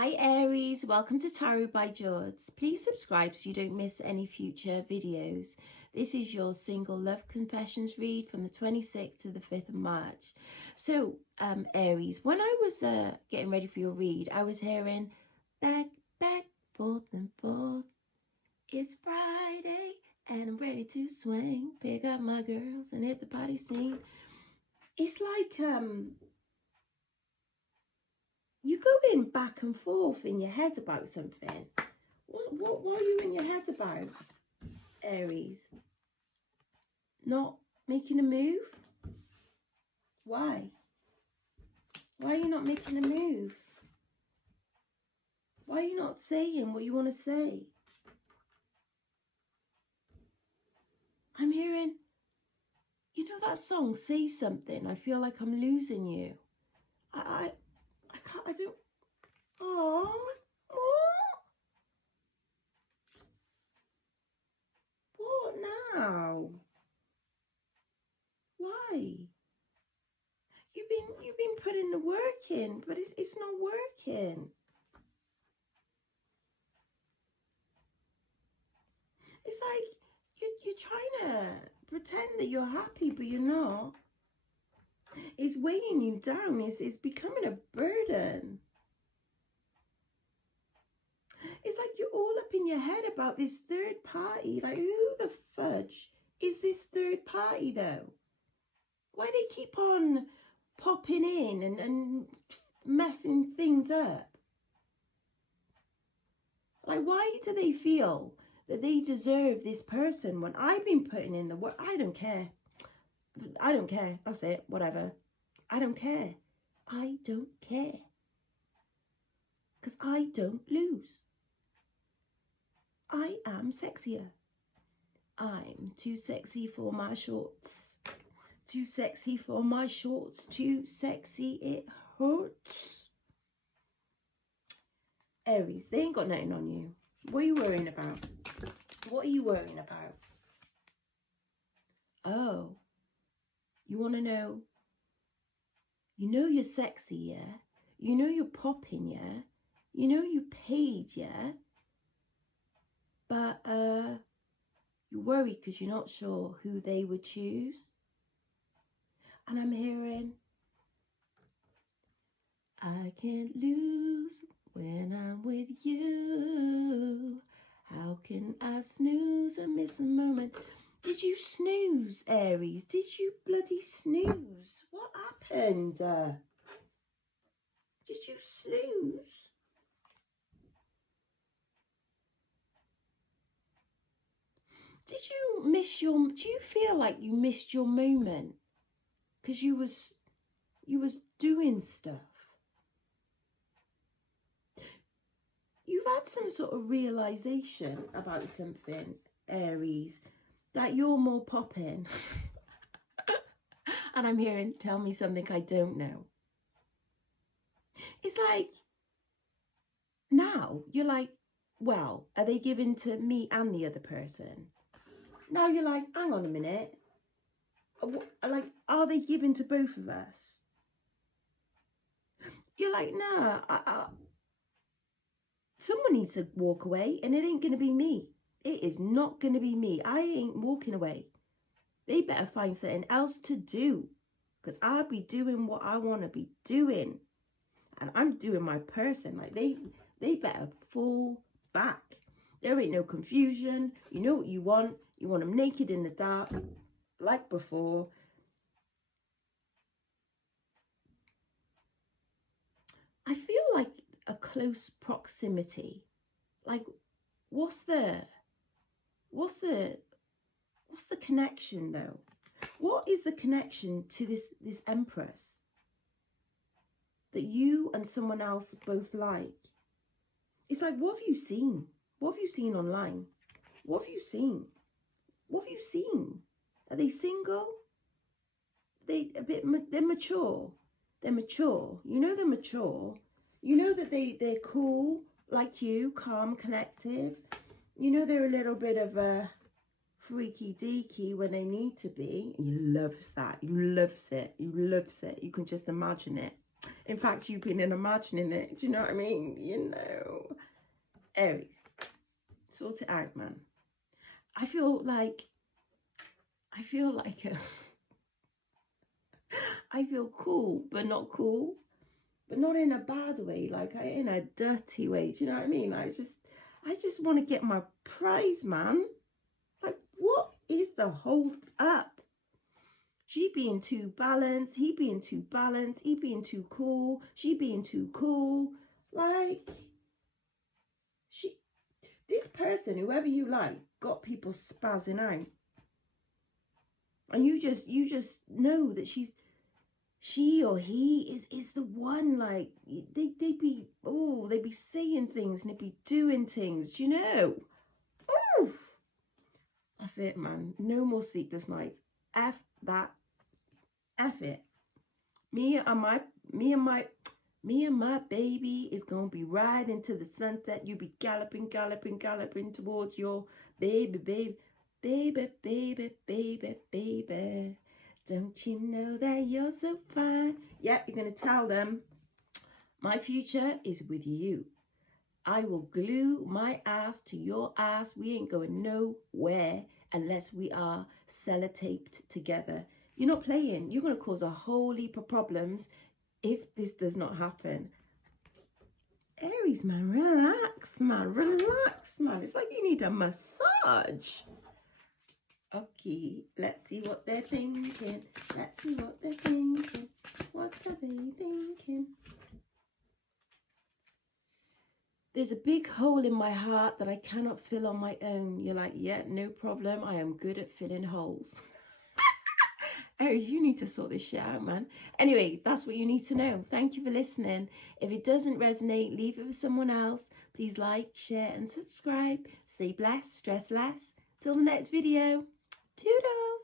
Hi Aries, welcome to Tarot by George. Please subscribe so you don't miss any future videos. This is your single love confessions read from the 26th to the 5th of March. So Aries, when I was getting ready for your read, I was hearing back, forth and forth. It's Friday and I'm ready to swing. Pick up my girls and hit the party scene. It's like you go in back and forth in your head about something. What are you in your head about, Aries? Not making a move? Why? Why are you not making a move? Why are you not saying what you want to say? I'm hearing, you know that song, Say Something? I feel like I'm losing you. I can't, I don't, oh, what now? Why? You've been putting the work in, but it's not working. It's like you're trying to pretend that you're happy, but you're not. It's weighing you down. It's becoming a burden. It's like you're all up in your head about this third party. Like, who the fudge is this third party, though? Why they keep on popping in and messing things up? Like, why do they feel that they deserve this person when I've been putting in the work? I don't care. I don't care. That's it. Whatever. I don't care. I don't care. Because I don't lose. I am sexier. I'm too sexy for my shorts. Too sexy for my shorts. Too sexy it hurts. Aries, they ain't got nothing on you. What are you worrying about? What are you worrying about? Oh, you want to know? You know you're sexy, yeah? You know you're popping, yeah? You know you paid, yeah? But, you're worried because you're not sure who they would choose. And I'm hearing, I can't lose when I'm with you. How can I snooze and miss a moment? Did you snooze, Aries? Did you bloody snooze? What happened? Did you snooze? Did you miss your... Do you feel like you missed your moment? Because you was doing stuff. You've had some sort of realization about something, Aries, that you're more popping. And I'm hearing, tell me something I don't know. It's like, now you're like, well, are they giving to me and the other person? Now you're like, hang on a minute. Like, are they giving to both of us? You're like, nah, someone needs to walk away, and it ain't going to be me. It is not going to be me. I ain't walking away. They better find something else to do, because I'll be doing what I want to be doing, and I'm doing my person. Like, they better fall back. There ain't no confusion. You know what you want. You want them naked in the dark, like before. I feel like a close proximity. Like, what's the connection though? What is the connection to this Empress that you and someone else both like? It's like, what have you seen? What have you seen online? What have you seen? What have you seen? Are they single? They're mature. They're mature. You know they're mature. You know that they're cool, like you, calm, collective. You know they're a little bit of a freaky deaky when they need to be. And you loves that. You loves it. You loves it. You can just imagine it. In fact, you've been imagining it. Do you know what I mean? You know. Aries, sort it out, man. I feel like I feel cool, but not cool. But not in a bad way, like in a dirty way. Do you know what I mean? I just want to get my prize, man. Like, what is the hold up? She being too balanced, he being too balanced, he being too cool, she being too cool. Like, she, this person, whoever you like, got people spazzing out, and you just know that she or he is the one. Like, they be saying things and they be doing things, you know. Oof. That's it, man. No more sleepless nights. F that. F it. Me and my me and my me and my baby is gonna be riding to the sunset. You be galloping, galloping, galloping towards your baby, baby, baby, baby, baby, baby. Don't you know that you're so fine? Yeah, you're gonna tell them my future is with you. I will glue my ass to your ass. We ain't going nowhere unless we are sellotaped together. You're not playing. You're going to cause a whole heap of problems if this does not happen. Aries, man, relax, man. Relax, man. It's like you need a massage. Okay, let's see what they're thinking. Let's see what they're thinking. What are they thinking? There's a big hole in my heart that I cannot fill on my own. You're like, yeah, no problem. I am good at filling holes. Aries, you need to sort this shit out, man. Anyway, that's what you need to know. Thank you for listening. If it doesn't resonate, leave it with someone else. Please like, share, and subscribe. Stay blessed, stress less. Till the next video. Toodles.